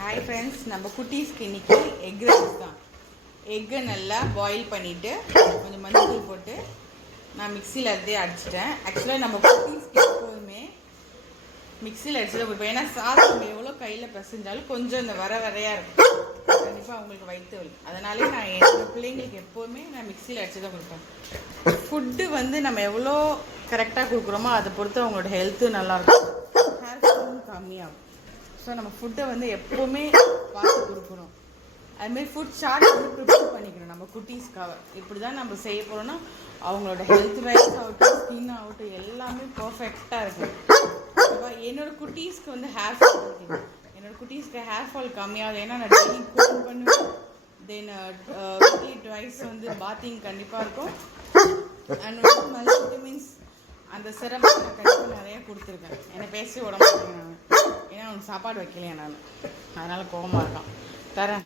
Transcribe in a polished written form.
Hi friends, நம்ம குட்டீஸ்க்கு இன்னைக்கு egg rice தான். எக்கை நல்லா பாயில் பண்ணிவிட்டு கொஞ்சம் மஞ்சள் போட்டு நான் மிக்சியில் அதே அடிச்சிட்டேன். ஆக்சுவலாக நம்ம குட்டீஸ்க்கு எப்போதுமே மிக்சியில் அடிச்சு தான் கொடுப்பேன். ஏன்னா சாதம் நம்ம எவ்வளோ கையில் பிசைஞ்சாலும் கொஞ்சம் இந்த வரையாக இருக்கும், கண்டிப்பாக அவங்களுக்கு வயிற்று வலி. அதனாலே நான் என்னோடய பிள்ளைங்களுக்கு எப்போதுமே நான் மிக்சியில் அடிச்சு தான் கொடுப்பேன். ஃபுட்டு வந்து நம்ம எவ்வளோ கரெக்டாக கொடுக்குறோமோ அதை பொறுத்து அவங்களோட ஹெல்த்தும் நல்லாயிருக்கும், ஹேர் ஃபாலும் கம்மியாகும். ஸோ நம்ம ஃபுட்டை வந்து எப்போவுமே பார்த்து கொடுக்கணும். அதுமாரி ஃபுட் சார்ட் வந்து ப்ரிப்பேர் பண்ணிக்கணும் நம்ம குட்டீஸ்க்காக. இப்படி தான் நம்ம செய்ய போகிறோன்னா அவங்களோட ஹெல்த் வைஸ் ஆகட்டும், ஸ்கின் ஆகட்டும், எல்லாமே பர்ஃபெக்டாக இருக்கும். என்னோடய குட்டீஸ்க்கு வந்து ஹேர் ஃபால் இருக்குது. என்னோடய குட்டீஸ்க்கு ஹேர் ஃபால் கம்மியாகுது. ஏன்னா நான் டெய்லி கோம் பண்ணுவேன். தென் வீக்லி ட்வைஸ் வந்து பாத்திங் கண்டிப்பாக இருக்கும். அண்ட் வந்து மல்டிவிட்டமின்ஸ் அந்த சிரப் நான் கண்டிப்பாக நிறையா கொடுத்துருக்கேன். என்னை பேசி உடம்பு நான் ஏன்னா அவனுக்கு சாப்பாடு வைக்கலையா நான், அதனால் கோவமாக இருக்கான். தரேன்.